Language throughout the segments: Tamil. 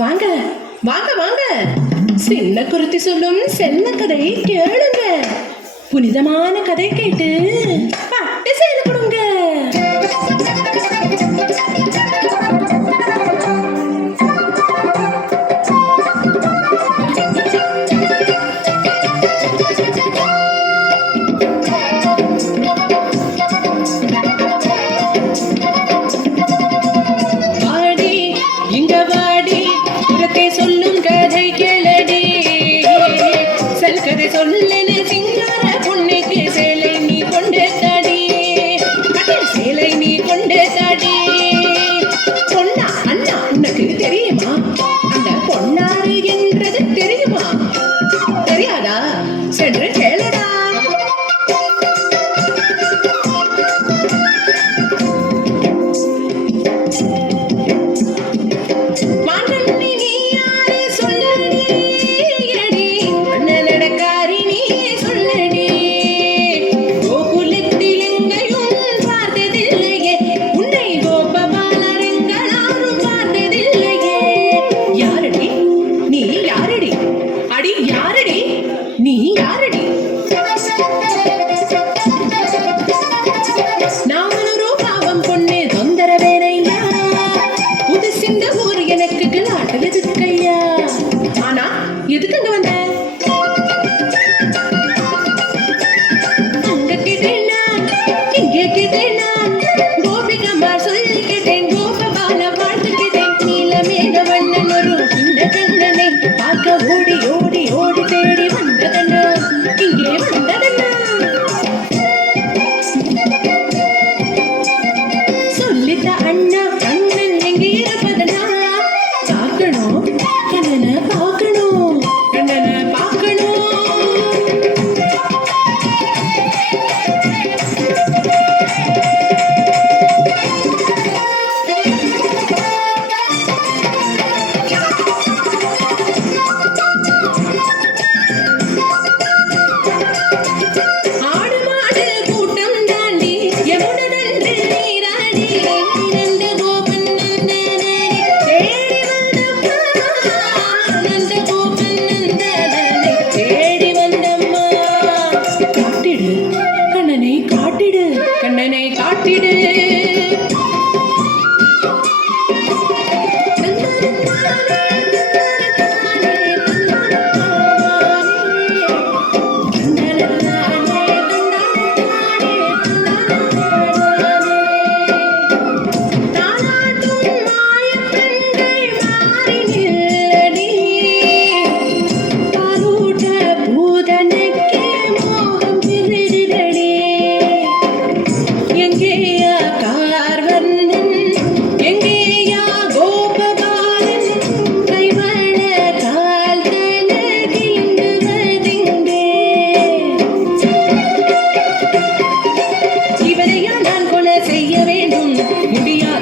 வாங்க வாங்க வாங்க, சின்ன குருத்தி சொல்லும் செல்ல கதை கேளுங்க. புனிதமான கதை கேட்டு பட்டு செய்து கொடுங்க. சொல்லும் கதை கேளடி, செல் கதை சொல்லு சிங்கார பொண்ணுக்கு சேலை நீ கொண்டு தாடி, சேலை நீ கொண்டு தாடி. பொன்னா அண்ணா உனக்கு தெரியுமா? அந்த பொன்னாறு என்றது தெரியுமா? தெரியாதா? சென்று கேளடா. நீ யாரடி? நாமனொரு பாவம் பொண்ணு தொந்தரவேனையா, புதுசிந்த ஊர் எனக்கு கிளாட்ட எதுக்கையா? ஆனா எதுக்கு அங்க வந்த? அங்க கேட்டேன் நான், இங்கே கேட்டேன் நான், கோபிகம்மா சொல்லி கேட்டேன், கோபபால வாழ்த்து கேட்டேன். நீலமேக வண்ணன் ஒரு இந்த கண்ணனை பார்க்க ஓடி ஓடி ஓடி தேடி வந்ததன்னா, இங்கே வந்ததன்னா. சொல்லித்த அண்ணா அண்ணன் எங்கே இருப்பதனா, பார்க்கணும் கண்ணனை பார்க்கணும், கண்ணனை பார்க்கணும். கண்ணனை காட்டிடு.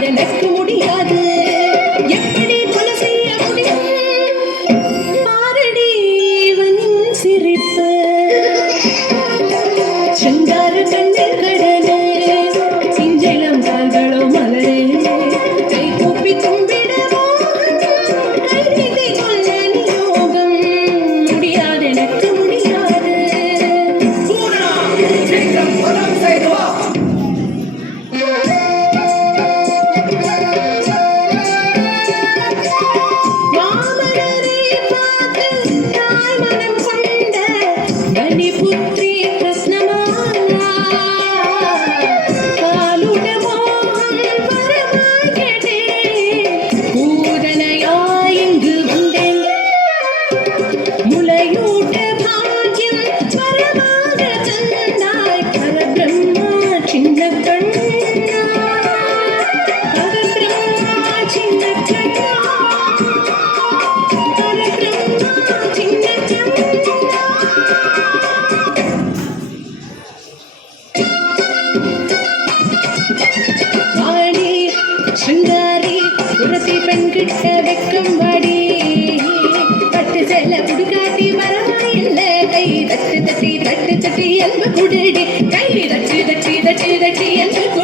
எனக்கு முடியாது, எப்படி கொலை செய்ய முடியும்? பாரடி இவனின் சிரிப்பு, செங்கார கண்ணில் கடனே, சிஞ்சைலம் கால்களோ மலரே, கை கூப்பி கும்பிடவோ, கைதி கொள்ள நியோகம், முடியாது எனக்கு முடியாது. புத்ரி கிருஷ்ணமாலா காலுட மோகம் பரமாய் கேட்டேன், பூதனையாய் இங்கு வந்தேன், முளையூட்ட பாக்கியம் பரமாக தந்தாய், பரபிரம்மா சின்ன கண்ணா, பரபிரம்மா சின்ன கண்ணா, பரபிரம்மா சின்ன கண்ணா. சிங்காரி குரத்தி பெண் கிட்ட வெக்கம் வாடி, பட்டு செல்ல புடுகாட்டி வரமா இல்ல, கை தட்டு தட்டி தட்டு தட்டி அன்பு குடிடி, கை என்று